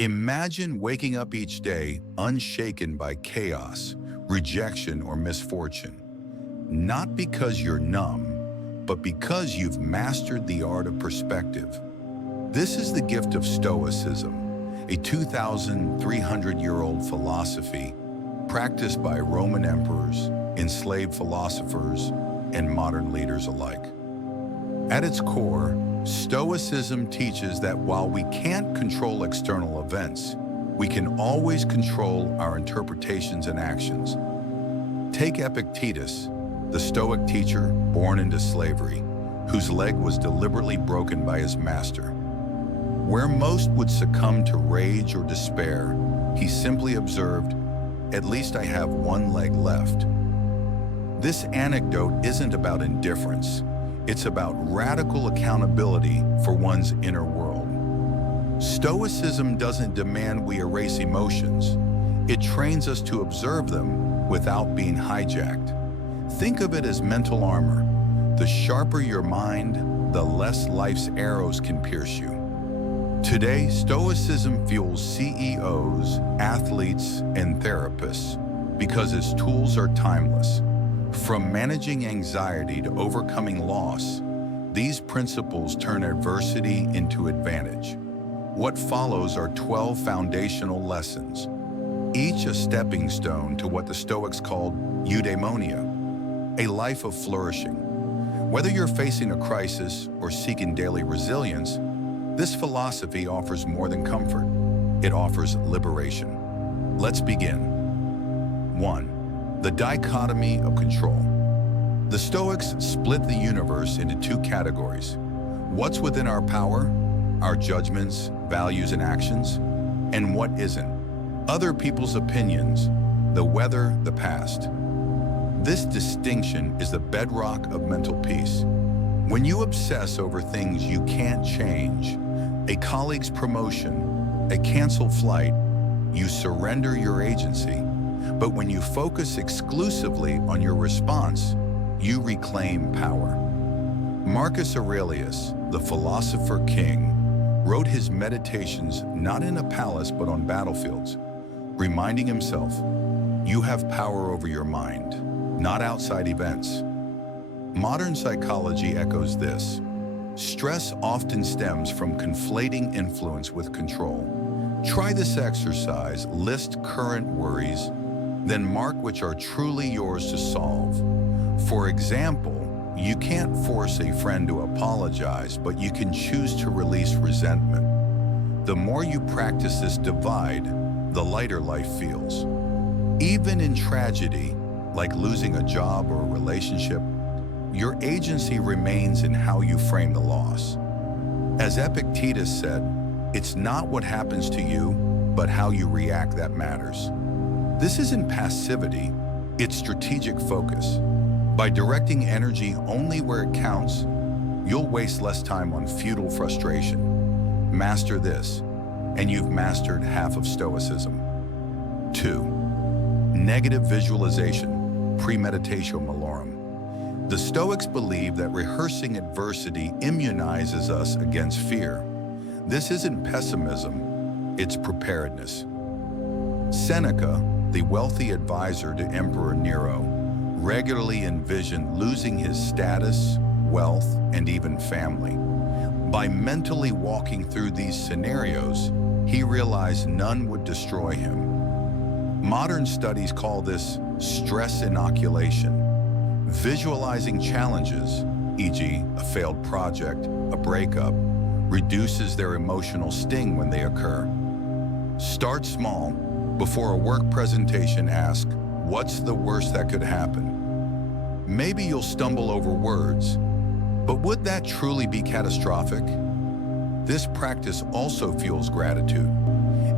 Imagine waking up each day unshaken by chaos, rejection, or misfortune. Not because you're numb, but because you've mastered the art of perspective. This is the gift of Stoicism, a 2,300-year-old philosophy practiced by Roman emperors, enslaved philosophers, and modern leaders alike. At its core, Stoicism teaches that while we can't control external events, we can always control our interpretations and actions. Take Epictetus, the Stoic teacher born into slavery, whose leg was deliberately broken by his master. Where most would succumb to rage or despair, he simply observed, "At least I have one leg left." This anecdote isn't about indifference. It's about radical accountability for one's inner world. Stoicism doesn't demand we erase emotions. It trains us to observe them without being hijacked. Think of it as mental armor. The sharper your mind, the less life's arrows can pierce you. Today, Stoicism fuels CEOs, athletes, and therapists because its tools are timeless. From managing anxiety to overcoming loss, these principles turn adversity into advantage. What follows are 12 foundational lessons, each a stepping stone to what the Stoics called eudaimonia, a life of flourishing. Whether you're facing a crisis or seeking daily resilience, this philosophy offers more than comfort. It offers liberation. Let's begin. 1. The dichotomy of control. The Stoics split the universe into two categories: what's within our power, our judgments, values, and actions, and what isn't, other people's opinions, the weather, the past. This distinction is the bedrock of mental peace. When you obsess over things you can't change, a colleague's promotion, a canceled flight, you surrender your agency. But when you focus exclusively on your response, you reclaim power. Marcus Aurelius, the philosopher king, wrote his meditations not in a palace but on battlefields, reminding himself, "You have power over your mind, not outside events." Modern psychology echoes this. Stress often stems from conflating influence with control. Try this exercise: list current worries, then mark which are truly yours to solve. For example, you can't force a friend to apologize, but you can choose to release resentment. The more you practice this divide, the lighter life feels. Even in tragedy, like losing a job or a relationship, your agency remains in how you frame the loss. As Epictetus said, "It's not what happens to you, but how you react that matters." This isn't passivity, it's strategic focus. By directing energy only where it counts, you'll waste less time on futile frustration. Master this, and you've mastered half of Stoicism. 2. Negative visualization, premeditatio malorum. The Stoics believe that rehearsing adversity immunizes us against fear. This isn't pessimism, it's preparedness. Seneca, the wealthy advisor to Emperor Nero, regularly envisioned losing his status, wealth, and even family. By mentally walking through these scenarios, he realized none would destroy him. Modern studies call this stress inoculation. Visualizing challenges, e.g., a failed project, a breakup, reduces their emotional sting when they occur. Start small. Before a work presentation, ask, "What's the worst that could happen?" Maybe you'll stumble over words, but would that truly be catastrophic? This practice also fuels gratitude.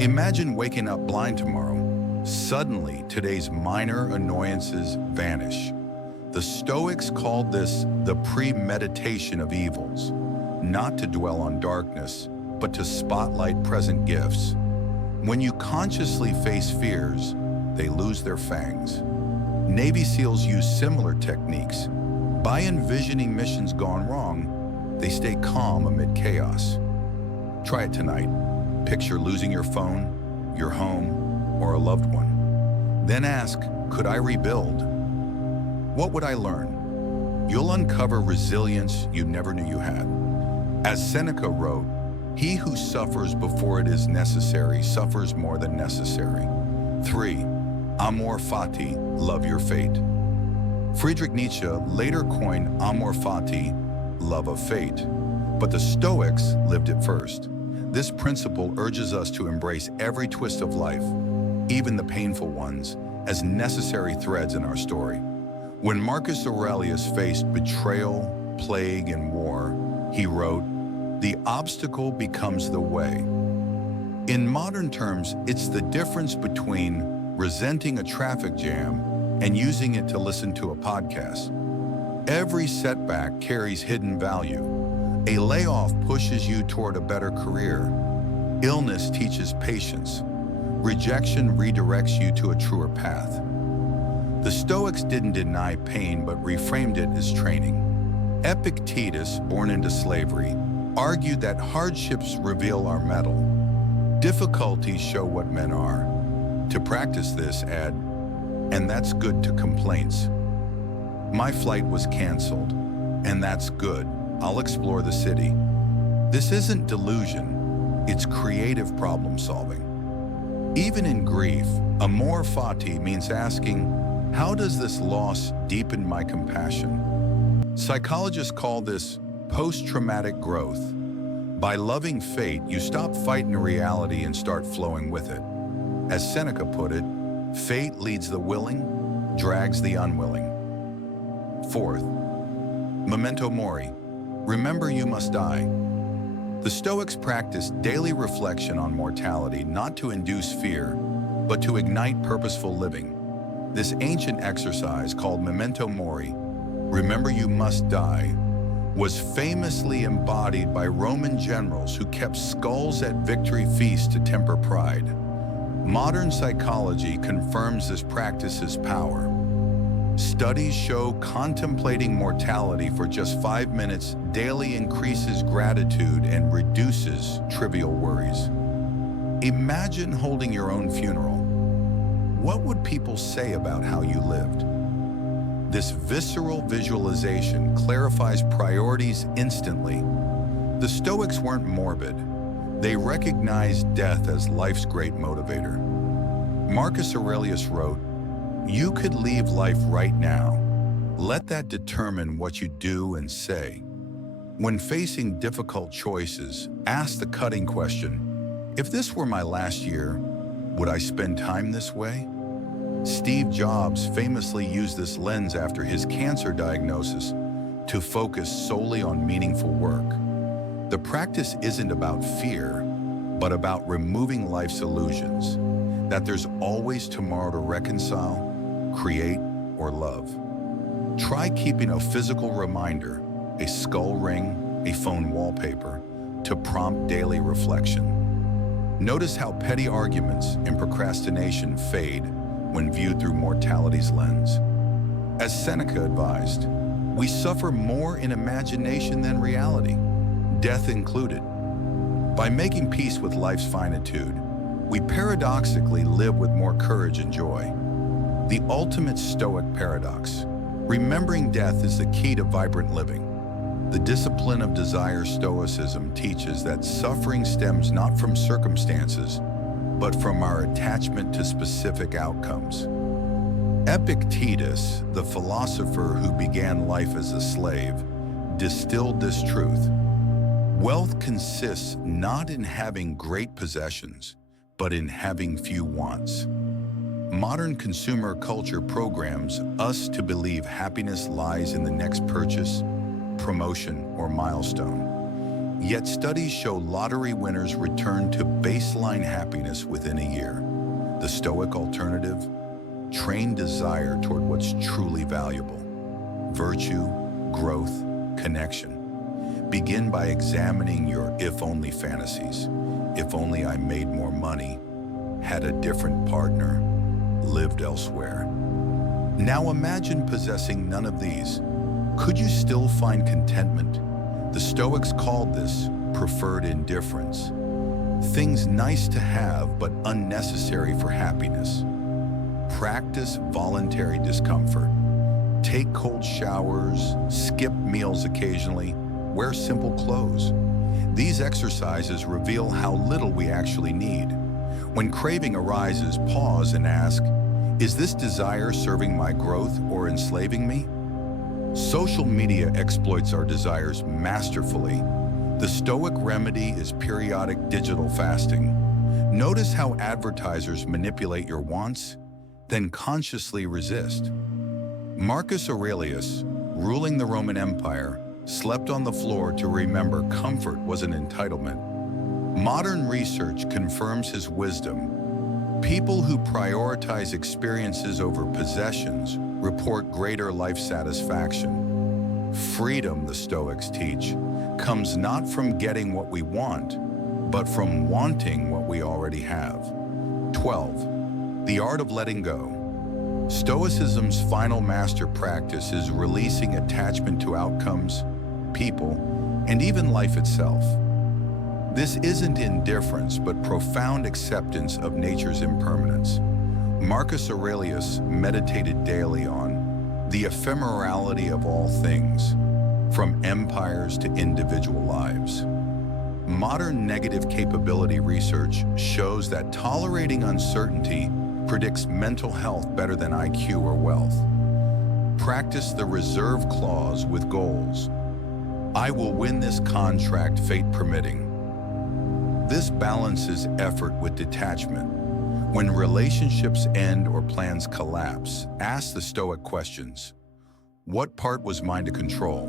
Imagine waking up blind tomorrow. Suddenly, today's minor annoyances vanish. The Stoics called this the premeditation of evils, not to dwell on darkness, but to spotlight present gifts. When you consciously face fears, they lose their fangs. Navy SEALs use similar techniques. By envisioning missions gone wrong, they stay calm amid chaos. Try it tonight. Picture losing your phone, your home, or a loved one. Then ask, could I rebuild? What would I learn? You'll uncover resilience you never knew you had. As Seneca wrote, "He who suffers before it is necessary suffers more than necessary." 3. Amor fati, love your fate. Friedrich Nietzsche later coined amor fati, love of fate, but the Stoics lived it first. This principle urges us to embrace every twist of life, even the painful ones, as necessary threads in our story. When Marcus Aurelius faced betrayal, plague, and war, he wrote, "The obstacle becomes the way." In modern terms, it's the difference between resenting a traffic jam and using it to listen to a podcast. Every setback carries hidden value. A layoff pushes you toward a better career. Illness teaches patience. Rejection redirects you to a truer path. The Stoics didn't deny pain but reframed it as training. Epictetus, born into slavery, argued that hardships reveal our mettle. Difficulties show what men are. To practice this, add, "And that's good," to complaints. "My flight was canceled, and that's good. I'll explore the city." This isn't delusion, it's creative problem solving. Even in grief, amor fati means asking, how does this loss deepen my compassion? Psychologists call this post-traumatic growth. By loving fate, you stop fighting reality and start flowing with it. As Seneca put it, fate leads the willing, drags the unwilling. 4th, memento mori, remember you must die. The Stoics practiced daily reflection on mortality not to induce fear, but to ignite purposeful living. This ancient exercise, called memento mori, remember you must die, was famously embodied by Roman generals who kept skulls at victory feasts to temper pride. Modern psychology confirms this practice's power. Studies show contemplating mortality for just 5 minutes daily increases gratitude and reduces trivial worries. Imagine holding your own funeral. What would people say about how you lived? This visceral visualization clarifies priorities instantly. The Stoics weren't morbid. They recognized death as life's great motivator. Marcus Aurelius wrote, "You could leave life right now. Let that determine what you do and say." When facing difficult choices, ask the cutting question, if this were my last year, would I spend time this way? Steve Jobs famously used this lens after his cancer diagnosis to focus solely on meaningful work. The practice isn't about fear, but about removing life's illusions, that there's always tomorrow to reconcile, create, or love. Try keeping a physical reminder, a skull ring, a phone wallpaper, to prompt daily reflection. Notice how petty arguments and procrastination fade when viewed through mortality's lens. As Seneca advised, we suffer more in imagination than reality, death included. By making peace with life's finitude, we paradoxically live with more courage and joy. The ultimate Stoic paradox. Remembering death is the key to vibrant living. The discipline of desire Stoicism teaches that suffering stems not from circumstances, but from our attachment to specific outcomes. Epictetus, the philosopher who began life as a slave, distilled this truth. Wealth consists not in having great possessions, but in having few wants. Modern consumer culture programs us to believe happiness lies in the next purchase, promotion, or milestone. Yet studies show lottery winners return to baseline happiness within a year. The Stoic alternative? Train desire toward what's truly valuable. Virtue, growth, connection. Begin by examining your if-only fantasies. If only I made more money, had a different partner, lived elsewhere. Now imagine possessing none of these. Could you still find contentment? The Stoics called this preferred indifference. things nice to have but unnecessary for happiness. Practice voluntary discomfort. Take cold showers, skip meals occasionally, wear simple clothes. These exercises reveal how little we actually need. When craving arises, pause and ask, is this desire serving my growth or enslaving me? Social media exploits our desires masterfully. The Stoic remedy is periodic digital fasting. Notice how advertisers manipulate your wants, then consciously resist. Marcus Aurelius, ruling the Roman Empire, slept on the floor to remember comfort was an entitlement. Modern research confirms his wisdom. People who prioritize experiences over possessions report greater life satisfaction. Freedom, the Stoics teach, comes not from getting what we want, but from wanting what we already have. 12. The art of letting go. Stoicism's final master practice is releasing attachment to outcomes, people, and even life itself. This isn't indifference, but profound acceptance of nature's impermanence. Marcus Aurelius meditated daily on the ephemerality of all things, from empires to individual lives. Modern negative capability research shows that tolerating uncertainty predicts mental health better than IQ or wealth. Practice the reserve clause with goals. I will win this contract, fate permitting. This balances effort with detachment. When relationships end or plans collapse, ask the Stoic questions. What part was mine to control?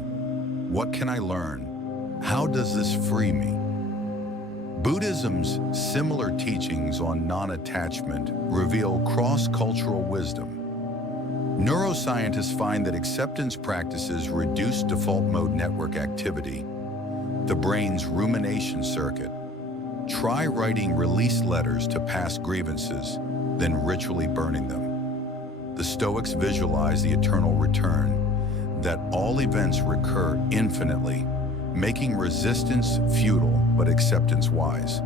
What can I learn? How does this free me? Buddhism's similar teachings on non-attachment reveal cross-cultural wisdom. Neuroscientists find that acceptance practices reduce default mode network activity, the brain's rumination circuit. Try writing release letters to past grievances, then ritually burning them. The Stoics visualize the eternal return, that all events recur infinitely, making resistance futile but acceptance wise.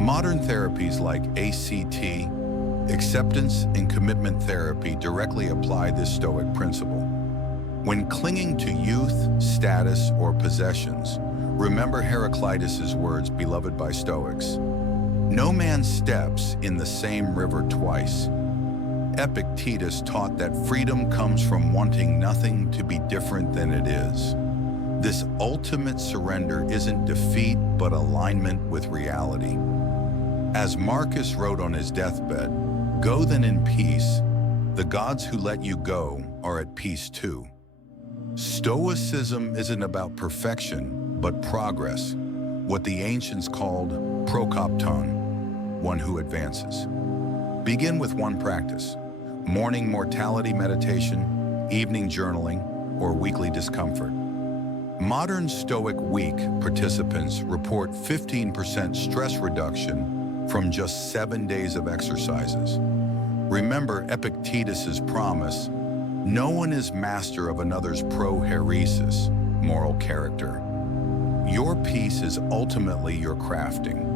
Modern therapies like ACT, acceptance and commitment therapy, directly apply this Stoic principle. When clinging to youth, status, or possessions, remember Heraclitus' words beloved by Stoics. No man steps in the same river twice. Epictetus taught that freedom comes from wanting nothing to be different than it is. This ultimate surrender isn't defeat, but alignment with reality. As Marcus wrote on his deathbed, "Go then in peace. The gods who let you go are at peace too." Stoicism isn't about perfection, but progress, what the ancients called prokopton, one who advances. Begin with one practice: morning mortality meditation, evening journaling, or weekly discomfort. Modern Stoic Week participants report 15% stress reduction from just 7 days of exercises. Remember Epictetus' promise, no one is master of another's proheresis, moral character. Your peace is ultimately your crafting.